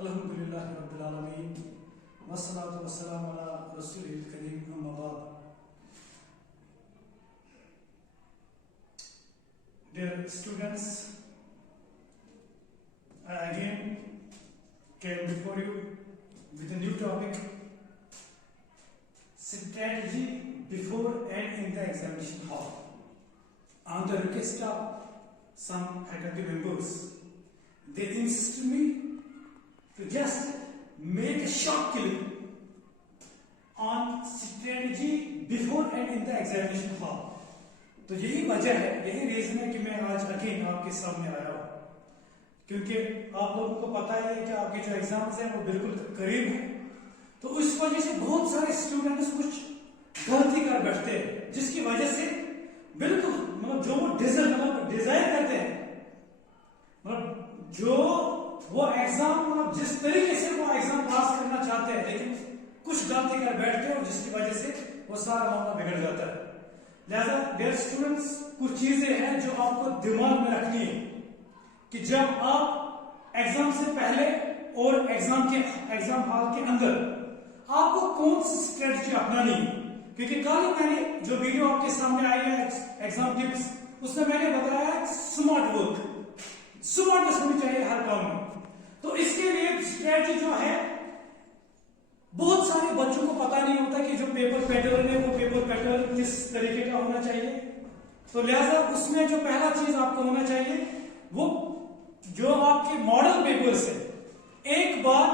अल्हम्दुलिल्लाह रब्बिल आलमीन वस्सलातु वस्सलामु अला रसूलिल करीम अम्मा बाद। Dear students, I again came before you with a new topic: strategy before and in the examination hall. On the request of some faculty members, they insisted me to just make a short clip on strategy before and in the examination hall. तो यही वजह है, यही reason है कि मैं आज again आपके सामने आया हूं, क्योंकि आप लोगों को पता ही है कि आपके जो एग्जाम्स हैं वो बिल्कुल करीब है। तो इस वजह से बहुत सारे स्टूडेंट्स कुछ गलती कर बैठते हैं, जिसकी वजह से बिल्कुल जो वो डिजाइन करते हैं, जो वो एग्जाम जिस तरीके से वो एग्जाम पास करना चाहते हैं, लेकिन कुछ गलती कर बैठते हैं और जिसकी वजह से वो सारा मामला बिगड़ जाता है। लिहाजा डियर स्टूडेंट्स, कुछ चीजें हैं जो आपको दिमाग में रखनी है कि जब आप एग्जाम से पहले और एग्जाम हॉल के अंदर आपको कौन सी स्ट्रेटजी अपनानी है। क्योंकि कल मैंने जो वीडियो आपके सामने आई है एग्जाम टिप्स, उसमें मैंने बताया स्मार्ट वर्क, स्मार्टनेस होनी चाहिए हर काम में। तो इसके लिए स्ट्रेटजी जो है, बहुत सारे बच्चों को पता नहीं होता कि जो पेपर पैटर्न है वो पेपर पैटर्न किस तरीके का होना चाहिए। तो लिहाजा उसमें जो पहला चीज आपको होना चाहिए वो जो आपके मॉडल पेपर्स है, एक बार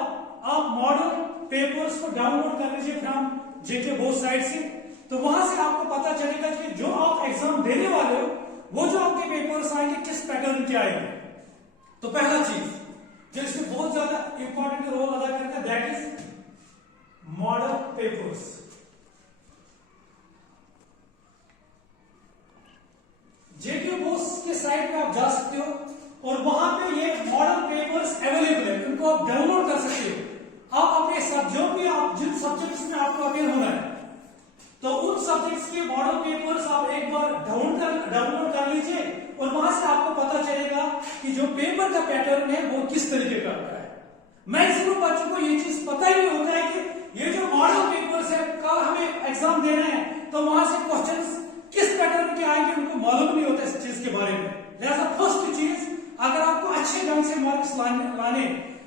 आप मॉडल पेपर्स को डाउनलोड कर लीजिए फ्रॉम जेके बोथ साइड से। तो वहां से आपको पता चलेगा कि जो आप एग्जाम देने वाले हो वो जो आपके पेपर्स आएंगे किस पैटर्न के आएंगे। तो पहला चीज जो इसमें बहुत ज्यादा इंपॉर्टेंट रोल अदा करता है, दैट इज मॉडल पेपर्स। जेके बोस के साइट पे आप जा सकते हो और वहां पे ये मॉडल पेपर्स अवेलेबल है, उनको आप डाउनलोड कर सकते हो। आप अपने जो भी आप जिन सब्जेक्ट्स में आपको अवेयर होना है, तो उन सब्जेक्ट्स के मॉडल पेपर्स आप एक बार डाउनलोड कर लीजिए और वहां से आपको पता चलेगा कि जो पेपर का पैटर्न है वो किस तरीके का है। मैक्सिमम बच्चों को ये चीज पता ही नहीं होता है कि ये जो मॉडल पेपर्स है, कल हमें एग्जाम देना है तो वहां से क्वेश्चंस किस पैटर्न के आएंगे उनको मालूम नहीं होता इस चीज के बारे में। लिहाजा फर्स्ट चीज, अगर आपको अच्छे ढंग से मार्क्स लाने,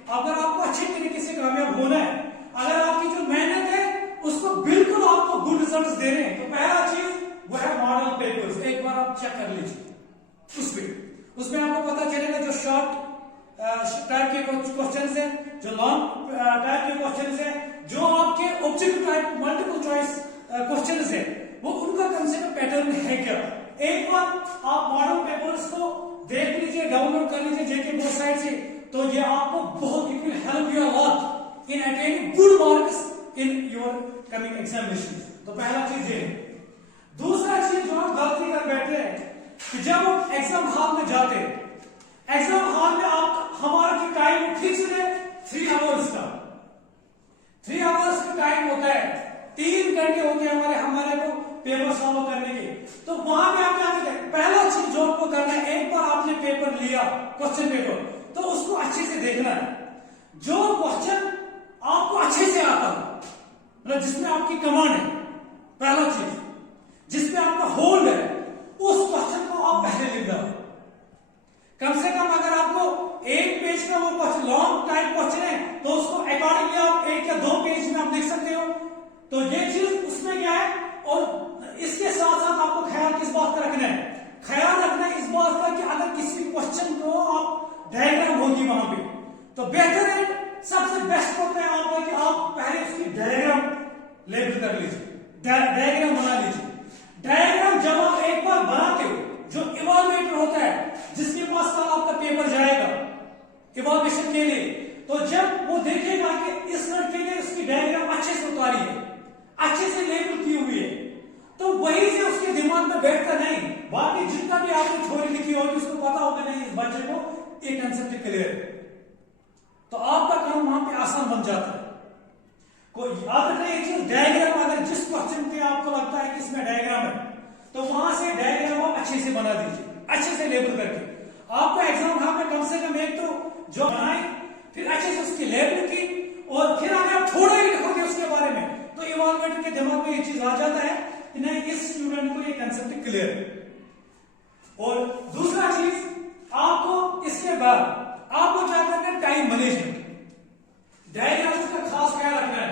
अगर आपको अच्छे तरीके से कामयाब होना है, अगर आपकी जो मेहनत है उसको बिल्कुल आपको गुड रिजल्ट्स देने हैं, तो पहला चीज वो है मॉडल पेपर्स। एक बार आप चेक कर लीजिए उसमें आपको पता चलेगा जो शॉर्ट टाइप के क्वेश्चंस हैं, जो लॉन्ग टाइप के क्वेश्चंस हैं, जो आपके objective type multiple choice questions हैं, वो उनका कम से कम पैटर्न है क्या। एक बार आप मॉडल पेपर्स को देख लीजिए, डाउनलोड कर लीजिए जेके बोथ साइड से, तो ये आपको बहुत, it will help you a lot in attaining good marks in your coming examination. तो पहला चीज ये है। दूसरा चीज जो आप गलती कर बैठे हैं कि जब आप एग्जाम हॉल में जाते हैं, एग्जाम हॉल में आप हमारा जो टाइम फिक्स है 3 आवर्स का, 3 आवर्स का टाइम होता है, 3 घंटे होते हैं हमारे को पेपर सॉल्व करने के। तो वहां पे आप क्या करते हैं, पहला चीज जो आपको करना है, एक बार आपने पेपर लिया, क्वेश्चन पेपर, तो उसको अच्छे से देखना है। जो क्वेश्चन आपको अच्छे से आता है, मतलब जिसमें आपकी कमांड है, पहला चीज जिसमें आपका होल्ड है, उस क्वेश्चन को आप पहले लिख दो। कम से कम अगर आपको 1 पेज का वो क्वेश्चन लॉन्ग टाइप क्वेश्चन है तो उसको अकॉर्डिंगली आप 1 या 2 पेज में आप लिख सकते हो। तो ये चीज उसमें क्या है, और इसके साथ साथ आपको ख्याल किस बात का रखना है, ख्याल रखना है इस बात का कि अगर किसी क्वेश्चन को आप डायग्राम होगी वहां पे, तो बेहतर है, सबसे बेस्ट होता है आपका कि आप पहले उसकी डायग्राम लेबल कर लीजिए, डायग्राम बना लीजिए। डायग्राम जब आप एक बार बनाते हो, जो इवैल्यूएटर होता है जिसके पास कल आपका पेपर जाएगा इवैल्यूएशन के लिए, तो जब वो देखेगा कि इस लड़के ने उसकी डायग्राम अच्छे से उतारी है, अच्छे से लेबल की हुई है, तो वही से उसके दिमाग में बैठता नहीं। बाकी जितना भी आपने थ्योरी लिखी होगी उसको पता होगा नहीं इस बच्चे को ये कंसेप्ट क्लियर है, तो आपका काम वहां पे आसान बन जाता है। कोई याद रखना ये चीज, डायग्राम अगर जिस क्वेश्चन पे आपको लगता है कि इसमें डायग्राम है, तो वहां से डायग्राम आप अच्छे से बना दीजिए, अच्छे से लेबल करके। आपको एग्जाम हॉल में कम से कम एक तो जो बनाए, फिर अच्छे से उसकी लेबल की, और फिर अगर आप थोड़ा ही लिखोगे उसके बारे में तो इवैल्यूएटर के दिमाग में ये चीज आ जाता है कि नहीं, इस स्टूडेंट को ये कंसेप्ट क्लियर है। और दूसरा चीज, आपको इसके बाद आपको क्या करना है, टाइम मैनेजमेंट। डायग्राम्स का खास ख्याल रखना है,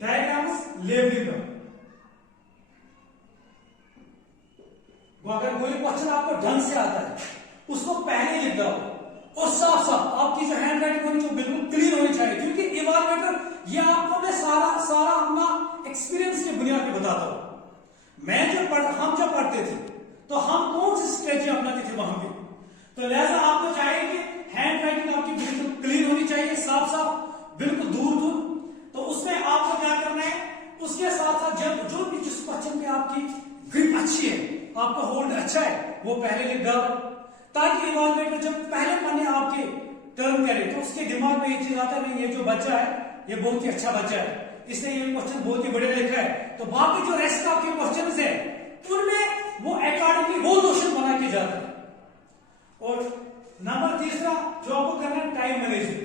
डायग्राम्स लेबलिंग का। वो अगर कोई क्वेश्चन आपको ढंग से आता है उसको पहले लिख दो, और साफ साफ आपकी जो हैंड राइटिंग होनी जो बिल्कुल क्लीन होनी चाहिए, क्योंकि इवैल्यूएटर ये आपको मैं सारा अपना एक्सपीरियंस की बुनियाद पे बताता हूं। हम जब पढ़ते थे तो हम कौन सी स्ट्रेटजी अपनाते थे वहां पे, तो लिहाजा आपको चाहिए कि हैंड राइटिंग आपकी बिल्कुल क्लीन होनी चाहिए, साफ साफ, बिल्कुल दूर दूर। तो उसमें आपको क्या करना है, उसके साथ साथ जब जो भी जिस क्वेश्चन पे आपकी ग्रिप अच्छी है, आपका होल्ड अच्छा है, वो पहले लिख डालो, ताकि इवैल्यूएटर जब पहले पन्ने आपके टर्न करे तो उसके दिमाग में ये चीज आता है, नहीं ये जो बच्चा है ये बहुत ही अच्छा बच्चा है, इसने ये क्वेश्चन बहुत ही बढ़िया लिखा है, तो बाकी जो रेस्ट आपके क्वेश्चन है उनमें वो अकॉर्डिंगली वो क्वेश्चन बना के जाता है। और नंबर तीसरा जो आपको करना है, टाइम मैनेजमेंट।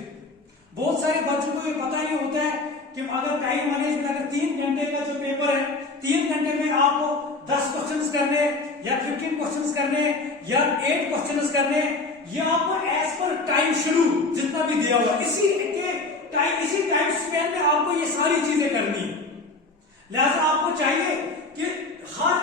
बहुत सारे बच्चों को ये पता ही होता है कि अगर टाइम मैनेजमेंट, अगर 3 घंटे का जो पेपर है, 3 घंटे में आपको 10 क्वेश्चन करने या 15 क्वेश्चन करने या 8 क्वेश्चन करने, ये आपको एज पर टाइम शेड्यूल जितना भी दिया हुआ इसी टाइम स्पेन में आपको ये सारी चीजें करनी है। लिहाजा आपको चाहिए कि हर